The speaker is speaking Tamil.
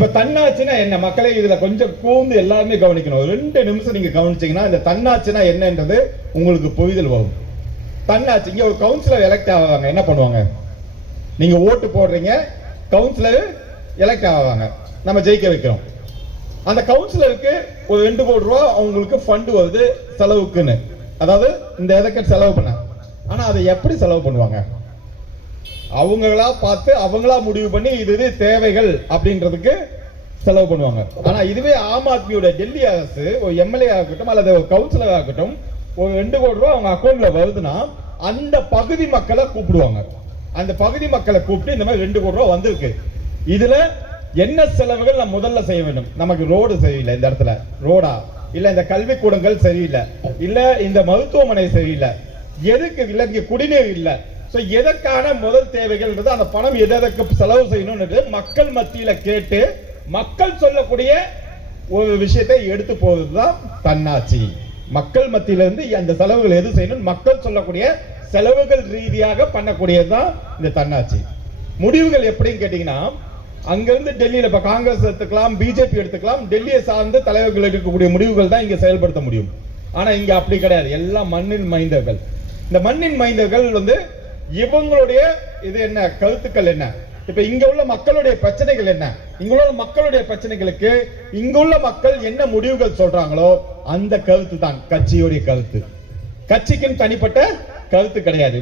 இப்ப தன்னாட்சினா என்ன மக்களே, இதுல கொஞ்சம் கூர்ந்து எல்லாருமே கவனிக்கணும். 2 நிமிஷம் நீங்க கவனிச்சீங்கன்னா இந்த தன்னாட்சினா என்னன்றது உங்களுக்கு புரிதல் வரும். தன்னாட்சி, இங்க ஒரு கவுன்சிலர் எலெக்ட் ஆவாங்க, என்ன பண்ணுவாங்க? நீங்க ஓட்டு போடுறீங்க, கவுன்சிலர் எலெக்ட் ஆவாங்க, நம்ம ஜெயிக்க வைக்கிறோம். அந்த கவுன்சிலருக்கு ஒரு 2 கோடி ரூபா அவங்களுக்கு ஃபண்ட் வருது செலவுக்குன்னு, அதாவது இந்த எலெக்ஷன் செலவு பண்ண. ஆனா அதை எப்படி செலவு பண்ணுவாங்க? அவங்களா பார்த்து அவங்களா முடிவு பண்ணி இது தேவைகள் அப்படின்றதுக்கு செலவு பண்ணுவாங்க. ஆனா இதுவே ஆம் ஆத்மியோட டெல்லி அரசு ஒரு எம்எல்ஏ ஆகட்டும் அல்லது ஒரு கவுன்சிலர் ஆகட்டும், ஒரு 2 கோடி ரூபாய் அவங்க அக்கௌண்ட்ல வருதுன்னா அந்த பகுதி மக்களை கூப்பிடுவாங்க. அந்த பகுதி மக்களை கூப்பிட்டு இந்த மாதிரி 2 கோடி ரூபாய் வந்திருக்கு, இதுல என்ன செலவுகள் நம்ம முதல்ல செய்ய வேண்டும்? நமக்கு ரோடு சரியில்லை, இந்த இடத்துல ரோடா இல்ல, இந்த கல்விக்கூடங்கள் சரியில்லை, இல்ல இந்த மருத்துவமனை சரியில்லை, எதுக்கு இல்ல, இங்க குடிநீர் இல்லை, எதற்கான முதல் தேவைகள், அந்த பணம் எதற்கு செலவு செய்யணும் மக்கள் மத்தியில கேட்டு மக்கள் சொல்லக்கூடிய ஒரு விஷயத்தை எடுத்து போவதுதான் தன்னாட்சி. மக்கள் மத்தியில இருந்து அந்த செலவுகள் எது செய்யணும், மக்கள் சொல்லக்கூடிய செலவுகள் ரீதியாக பண்ணக்கூடியதுதான் இந்த தன்னாட்சி. முடிவுகள் எப்படின்னு கேட்டீங்கன்னா, அங்கிருந்து டெல்லியில இப்ப காங்கிரஸ் எடுத்துக்கலாம், பிஜேபி எடுத்துக்கலாம், டெல்லியை சார்ந்து தலைவர்கள் எடுக்கக்கூடிய முடிவுகள் தான் இங்க செயல்படுத்த முடியும். ஆனா இங்க அப்படி கிடையாது, எல்லாம் மண்ணின் மைந்தர்கள். இந்த மண்ணின் மைந்தர்கள் இவங்களுடைய இது என்ன கருத்துக்கள் என்ன, இப்ப இங்க உள்ள மக்களுடைய பிரச்சனைகள் என்ன, இங்குள்ள மக்களுடைய பிரச்சனைகளுக்கு இங்குள்ள மக்கள் என்ன முடிவுகள் சொல்றாங்களோ அந்த கருத்து தான் கட்சியுடைய கருத்து. கட்சிக்கும் தனிப்பட்ட கருத்து கிடையாது.